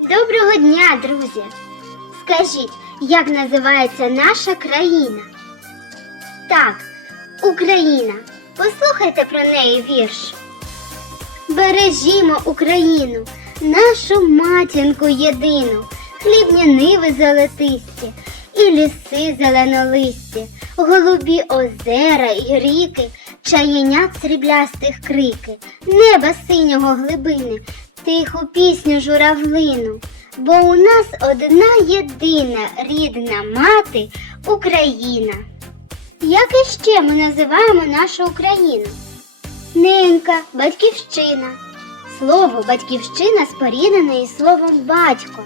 Доброго дня, друзі! Скажіть, як називається наша країна? Так, Україна. Послухайте про неї вірш. Бережімо Україну, нашу матінку єдину, хлібні ниви золотисті, і ліси зеленолисті, голубі озера і ріки, чаєнят сріблястих крики, неба синього глибини, тиху пісню журавлину. Бо у нас одна єдина рідна мати Україна. Як іще ми називаємо нашу Україну? Ненька, батьківщина. Слово батьківщина споріднене із словом батько.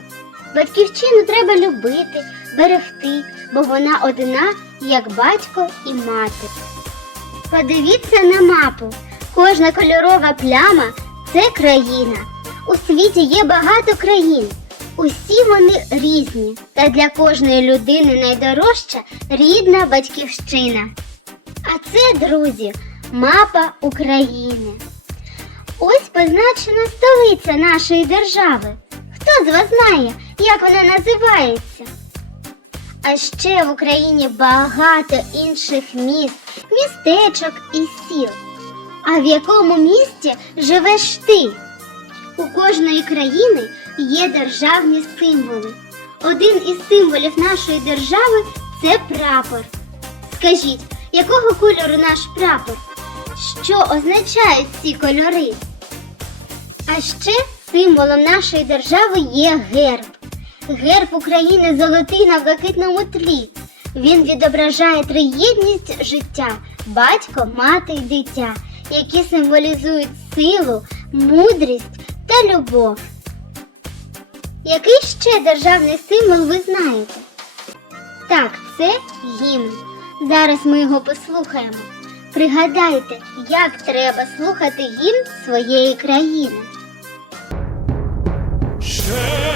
Батьківщину треба любити, берегти, бо вона одна, як батько і мати. Подивіться на мапу. Кожна кольорова пляма це країна. У світі є багато країн. Усі вони різні, та для кожної людини найдорожча рідна батьківщина. А це, друзі, мапа України. Ось позначена столиця нашої держави. Хто з вас знає, як вона називається? А ще в Україні багато інших міст, містечок і сіл. А в якому місті живеш ти? У кожної країни є державні символи. Один із символів нашої держави це прапор. Скажіть, якого кольору наш прапор? Що означають ці кольори? А ще символом нашої держави є герб. Герб України золотий на блакитному тлі. Він відображає триєдність життя батько, мати й дитя, які символізують силу, мудрість та любов. Який ще державний символ ви знаєте? Так, це гімн. Зараз ми його послухаємо. Пригадайте, як треба слухати гімн своєї країни. Ще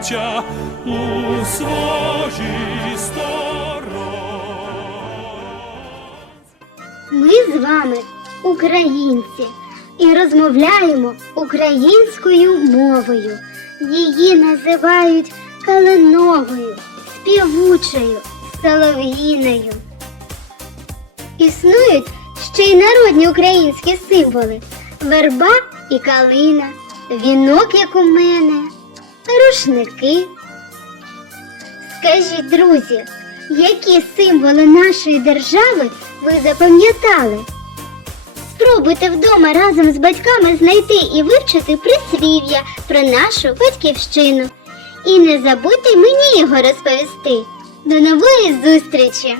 браття, у своїй стороні. Ми з вами українці і розмовляємо українською мовою. Її називають калиновою, співучою, солов'їною. Існують ще й народні українські символи верба і калина, вінок, як у мене, рушники. Скажіть, друзі, які символи нашої держави ви запам'ятали? Спробуйте вдома разом з батьками знайти і вивчити прислів'я про нашу батьківщину. І не забудьте мені його розповісти. До нової зустрічі!